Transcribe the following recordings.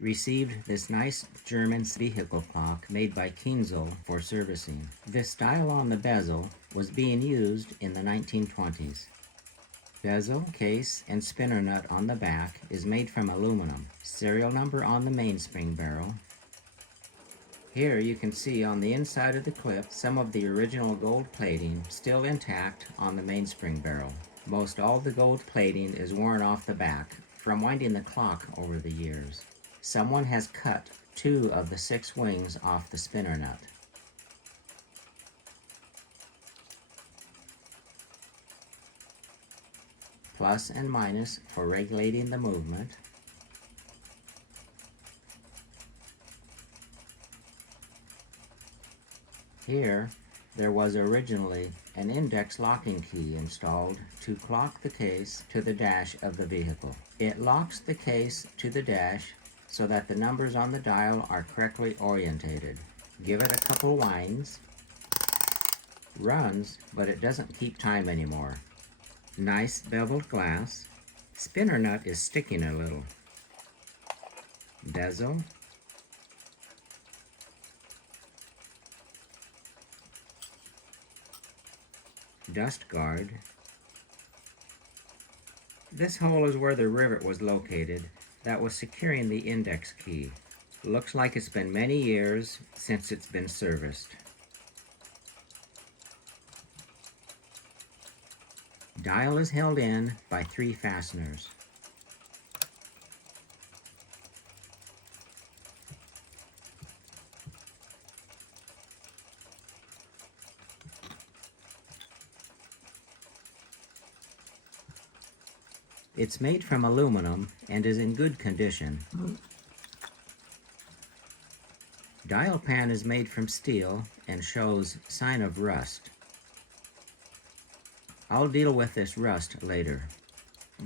received this nice German vehicle clock made by Kienzle for servicing. This dial on the bezel was being used in the 1920s. Bezel, case, and spinner nut on the back is made from aluminum. Serial number on the mainspring barrel. Here you can see on the inside of the clip some of the original gold plating still intact on the mainspring barrel. Most all the gold plating is worn off the back from winding the clock over the years. Someone has cut 2 of the 6 wings off the spinner nut. Plus and minus for regulating the movement. Here, there was originally an index locking key installed to clock the case to the dash of the vehicle. It locks the case to the dash so that the numbers on the dial are correctly orientated. Give it a couple winds. Runs, but it doesn't keep time anymore. Nice beveled glass. Spinner nut is sticking a little. Bezel. Dust guard. This hole is where the rivet was located that was securing the index key. Looks like it's been many years since it's been serviced. Dial is held in by 3 fasteners. It's made from aluminum and is in good condition. Dial pan is made from steel and shows sign of rust. I'll deal with this rust later.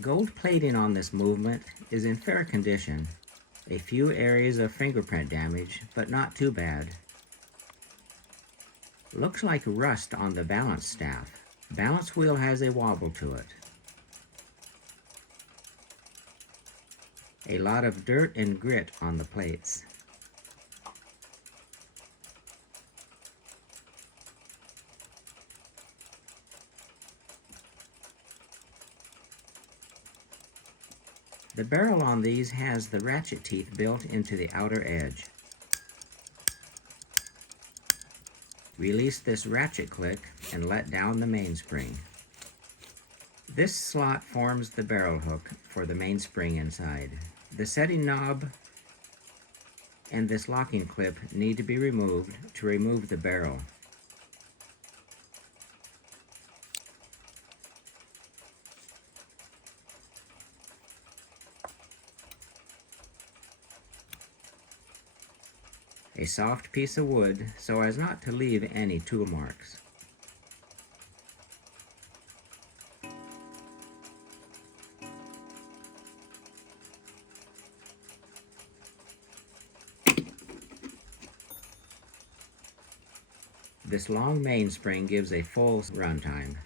Gold plating on this movement is in fair condition. A few areas of fingerprint damage, but not too bad. Looks like rust on the balance staff. Balance wheel has a wobble to it. A lot of dirt and grit on the plates. The barrel on these has the ratchet teeth built into the outer edge. Release this ratchet click and let down the mainspring. This slot forms the barrel hook for the mainspring inside. The setting knob and this locking clip need to be removed to remove the barrel. A soft piece of wood so as not to leave any tool marks. This long mainspring gives a full runtime.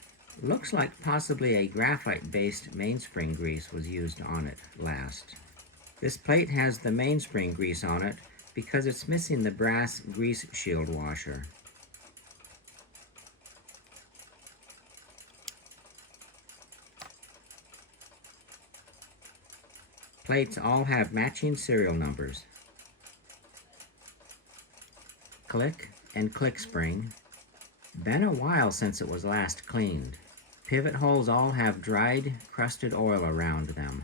Looks like possibly a graphite-based mainspring grease was used on it last. This plate has the mainspring grease on it because it's missing the brass grease shield washer. Plates all have matching serial numbers. Click and click spring. Been a while since it was last cleaned. Pivot holes all have dried, crusted oil around them.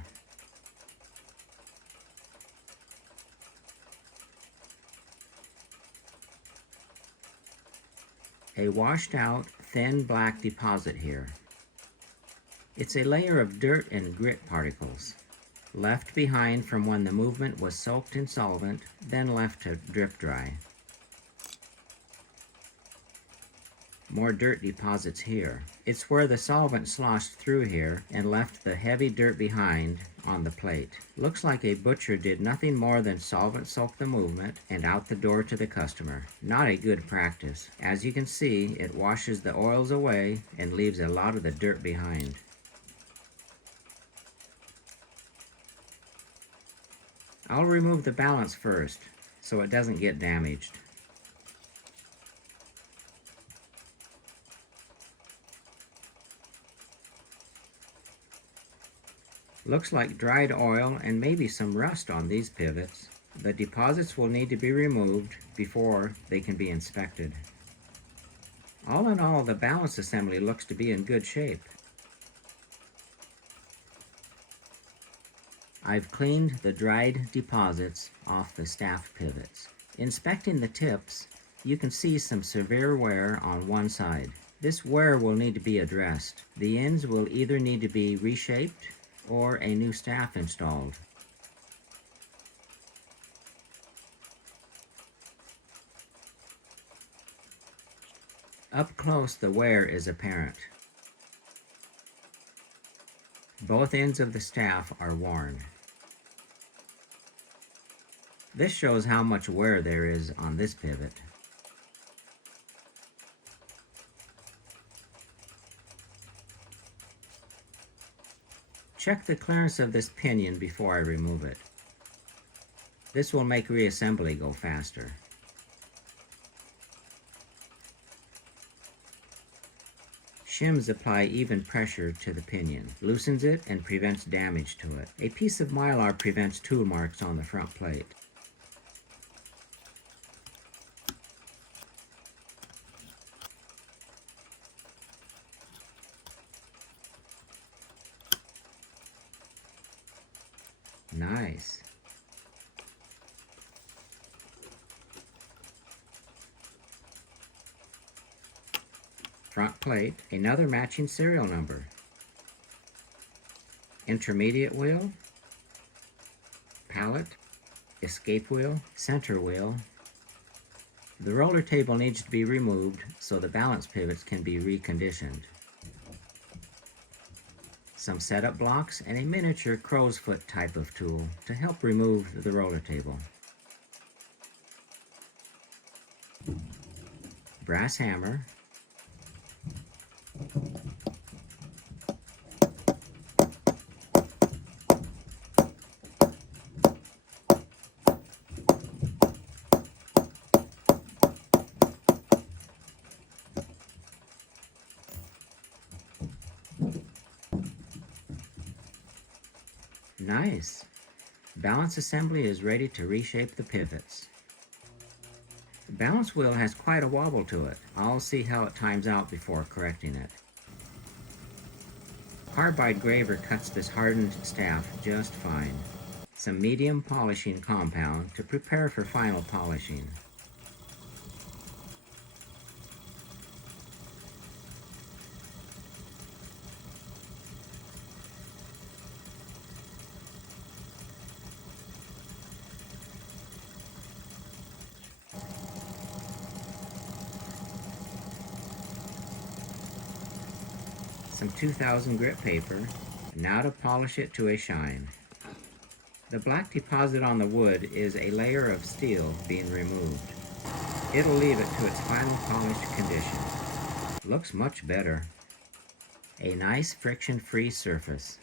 A washed out, thin black deposit here. It's a layer of dirt and grit particles, left behind from when the movement was soaked in solvent, then left to drip dry. More dirt deposits here. It's where the solvent sloshed through here and left the heavy dirt behind on the plate. Looks like a butcher did nothing more than solvent soak the movement and out the door to the customer. Not a good practice. As you can see, it washes the oils away and leaves a lot of the dirt behind. I'll remove the balance first so it doesn't get damaged. Looks like dried oil and maybe some rust on these pivots. The deposits will need to be removed before they can be inspected. All in all, the balance assembly looks to be in good shape. I've cleaned the dried deposits off the staff pivots. Inspecting the tips, you can see some severe wear on one side. This wear will need to be addressed. The ends will either need to be reshaped or a new staff installed. Up close, the wear is apparent. Both ends of the staff are worn. This shows how much wear there is on this pivot. Check the clearance of this pinion before I remove it. This will make reassembly go faster. Shims apply even pressure to the pinion, loosens it, and prevents damage to it. A piece of mylar prevents tool marks on the front plate. Nice. Front plate, another matching serial number. Intermediate wheel, pallet, escape wheel, center wheel. The roller table needs to be removed so the balance pivots can be reconditioned. Some setup blocks and a miniature crow's foot type of tool to help remove the roller table. Brass hammer, nice. Balance assembly is ready to reshape the pivots. The balance wheel has quite a wobble to it. I'll see how it times out before correcting it. Carbide graver cuts this hardened staff just fine. Some medium polishing compound to prepare for final polishing. Some 2000 grit paper, and now to polish it to a shine. The black deposit on the wood is a layer of steel being removed. It'll leave it to its final polished condition. Looks much better. A nice friction-free surface.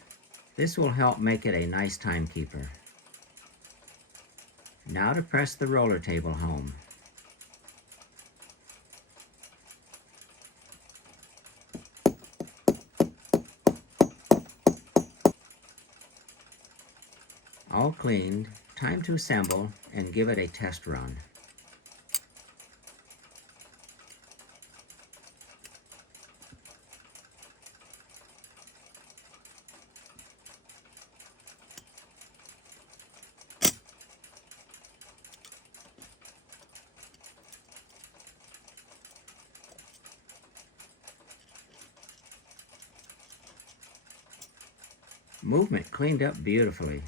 This will help make it a nice timekeeper. Now to press the roller table home. All cleaned, time to assemble and give it a test run. Movement cleaned up beautifully.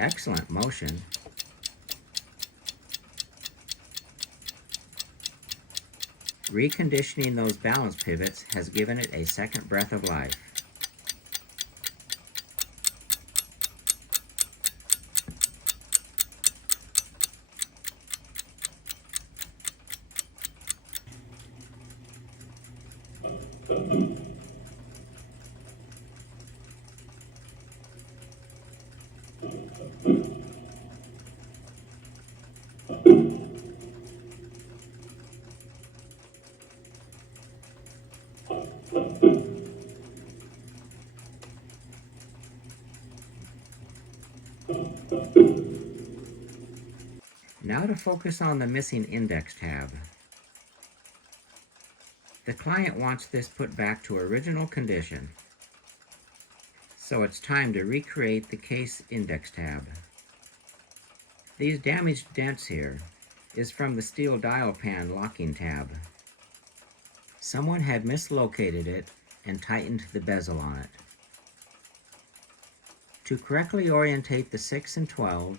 Excellent motion. Reconditioning those balance pivots has given it a second breath of life. Now to focus on the missing index tab. The client wants this put back to original condition, so it's time to recreate the case index tab. These damaged dents here is from the steel dial pan locking tab. Someone had mislocated it and tightened the bezel on it. To correctly orientate the 6 and 12,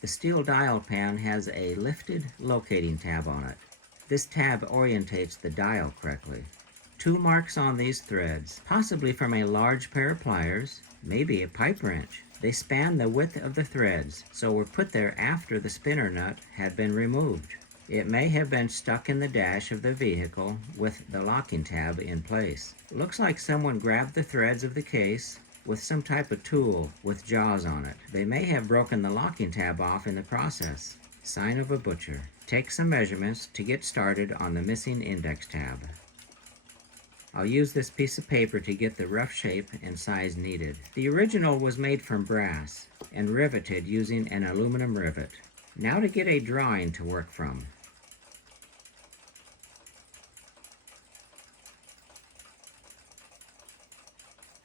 the steel dial pan has a lifted locating tab on it. This tab orientates the dial correctly. 2 marks on these threads, possibly from a large pair of pliers, maybe a pipe wrench. They span the width of the threads, so were put there after the spinner nut had been removed. It may have been stuck in the dash of the vehicle with the locking tab in place. Looks like someone grabbed the threads of the case with some type of tool with jaws on it. They may have broken the locking tab off in the process. Sign of a butcher. Take some measurements to get started on the missing index tab. I'll use this piece of paper to get the rough shape and size needed. The original was made from brass and riveted using an aluminum rivet. Now to get a drawing to work from.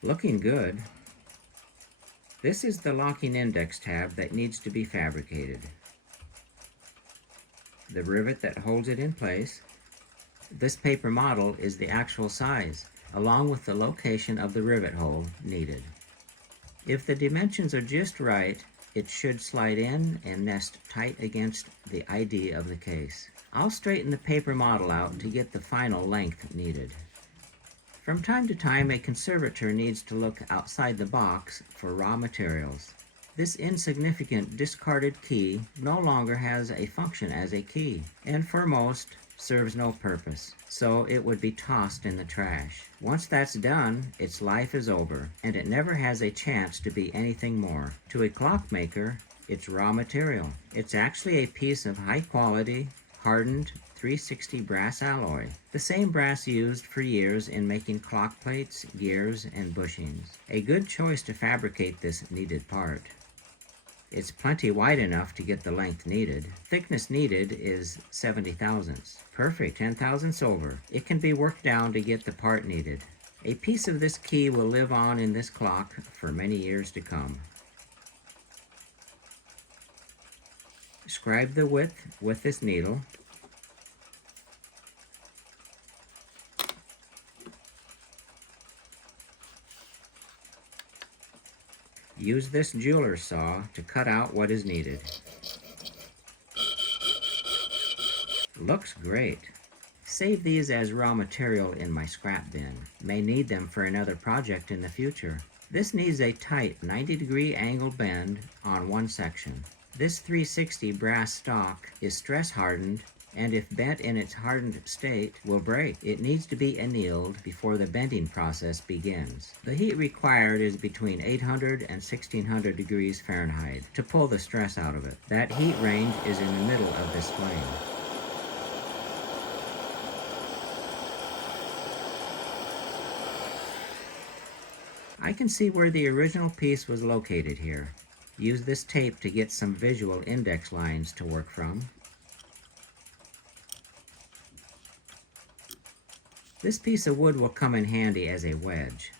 Looking good. This is the locking index tab that needs to be fabricated. The rivet that holds it in place. This paper model is the actual size, along with the location of the rivet hole needed. If the dimensions are just right, it should slide in and nest tight against the ID of the case. I'll straighten the paper model out to get the final length needed. From time to time, a conservator needs to look outside the box for raw materials. This insignificant discarded key no longer has a function as a key, and for most, serves no purpose, so it would be tossed in the trash. Once that's done, its life is over, and it never has a chance to be anything more. To a clockmaker, it's raw material. It's actually a piece of high-quality, hardened 360 brass alloy, the same brass used for years in making clock plates, gears, and bushings. A good choice to fabricate this needed part. It's plenty wide enough to get the length needed. Thickness needed is 70 thousandths. Perfect, 10 thousandths over. It can be worked down to get the part needed. A piece of this key will live on in this clock for many years to come. Scribe the width with this needle. Use this jeweler's saw to cut out what is needed. Looks great. Save these as raw material in my scrap bin. May need them for another project in the future. This needs a tight 90-degree angle bend on one section. This 360 brass stock is stress hardened, and if bent in its hardened state, will break. It needs to be annealed before the bending process begins. The heat required is between 800 and 1600 degrees Fahrenheit to pull the stress out of it. That heat range is in the middle of this flame. I can see where the original piece was located here. Use this tape to get some visual index lines to work from. This piece of wood will come in handy as a wedge.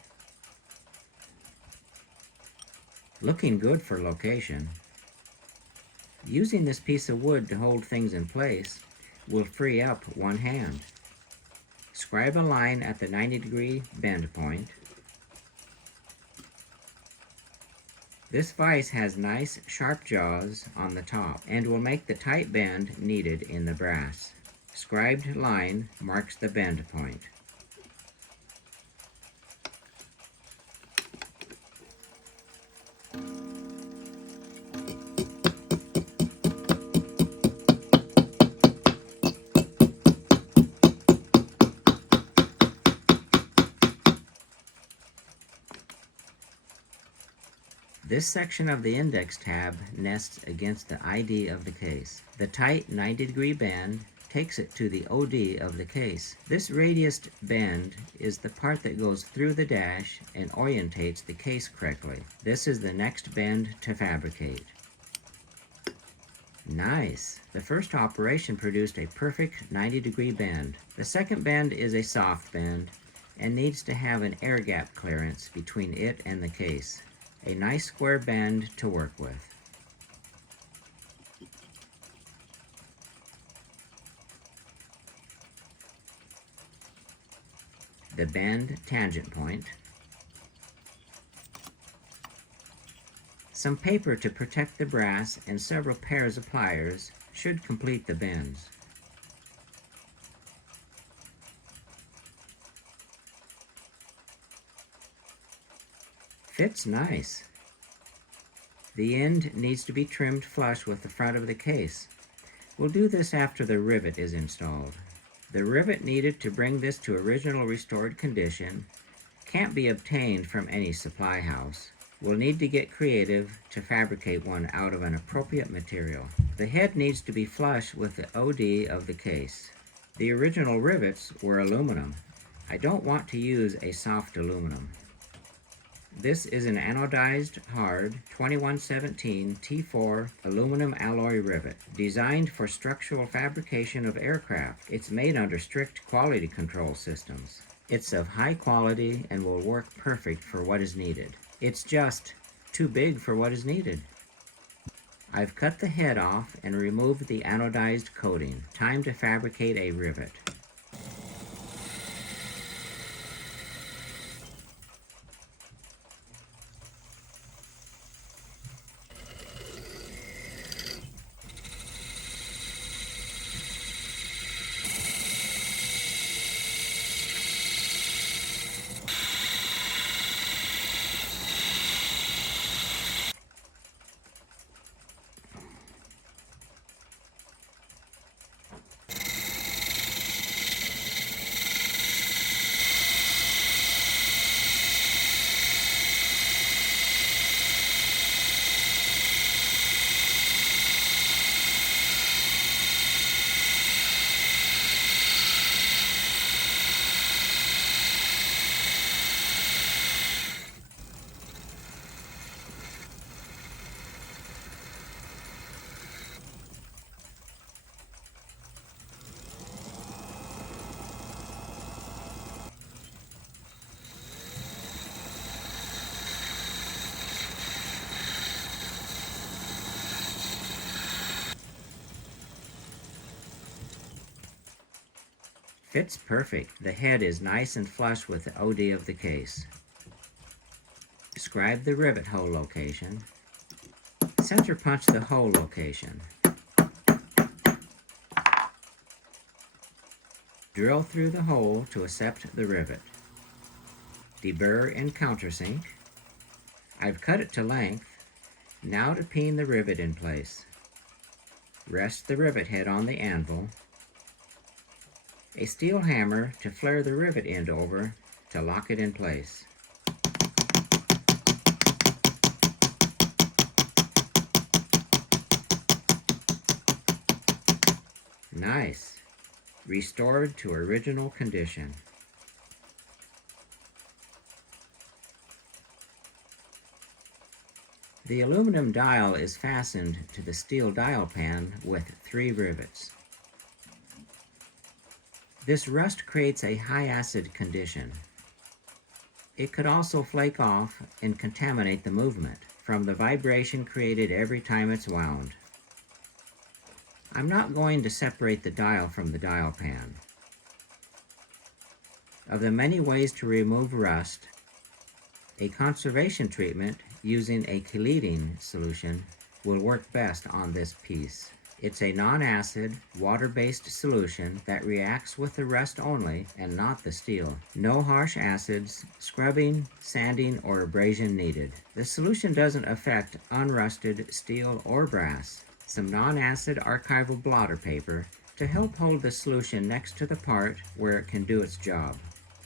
Looking good for location. Using this piece of wood to hold things in place will free up one hand. Scribe a line at the 90-degree bend point. This vise has nice sharp jaws on the top and will make the tight bend needed in the brass. Scribed line marks the bend point. This section of the index tab nests against the ID of the case. The tight 90-degree bend takes it to the OD of the case. This radiused bend is the part that goes through the dash and orientates the case correctly. This is the next bend to fabricate. Nice! The first operation produced a perfect 90-degree bend. The second bend is a soft bend and needs to have an air gap clearance between it and the case. A nice square bend to work with. The bend tangent point. Some paper to protect the brass and several pairs of pliers should complete the bends. Fits nice. The end needs to be trimmed flush with the front of the case. We'll do this after the rivet is installed. The rivet needed to bring this to original restored condition can't be obtained from any supply house. We'll need to get creative to fabricate one out of an appropriate material. The head needs to be flush with the OD of the case. The original rivets were aluminum. I don't want to use a soft aluminum. This is an anodized hard 2117 T4 aluminum alloy rivet designed for structural fabrication of aircraft. It's made under strict quality control systems. It's of high quality and will work perfect for what is needed. It's just too big for what is needed. I've cut the head off and removed the anodized coating. Time to fabricate a rivet. Fits perfect. The head is nice and flush with the OD of the case. Describe the rivet hole location. Center punch the hole location. Drill through the hole to accept the rivet. Deburr and countersink. I've cut it to length. Now to peen the rivet in place. Rest the rivet head on the anvil. A steel hammer to flare the rivet end over to lock it in place. Nice. Restored to original condition. The aluminum dial is fastened to the steel dial pan with 3 rivets. This rust creates a high acid condition. It could also flake off and contaminate the movement from the vibration created every time it's wound. I'm not going to separate the dial from the dial pan. Of the many ways to remove rust, a conservation treatment using a chelating solution will work best on this piece. It's a non-acid, water-based solution that reacts with the rust only and not the steel. No harsh acids, scrubbing, sanding, or abrasion needed. The solution doesn't affect unrusted steel or brass. Some non-acid archival blotter paper to help hold the solution next to the part where it can do its job.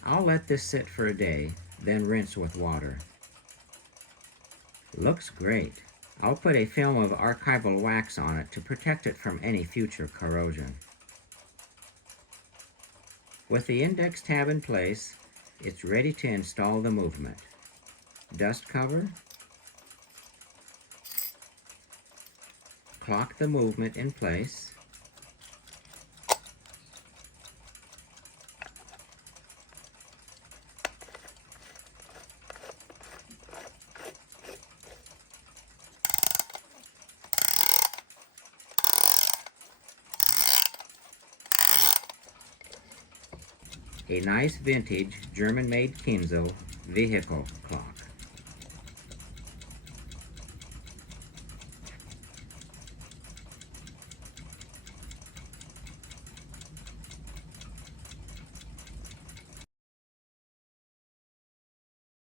I'll let this sit for a day, then rinse with water. Looks great. I'll put a film of archival wax on it to protect it from any future corrosion. With the index tab in place, it's ready to install the movement. Dust cover, clock the movement in place, a nice vintage German-made Kienzle vehicle clock.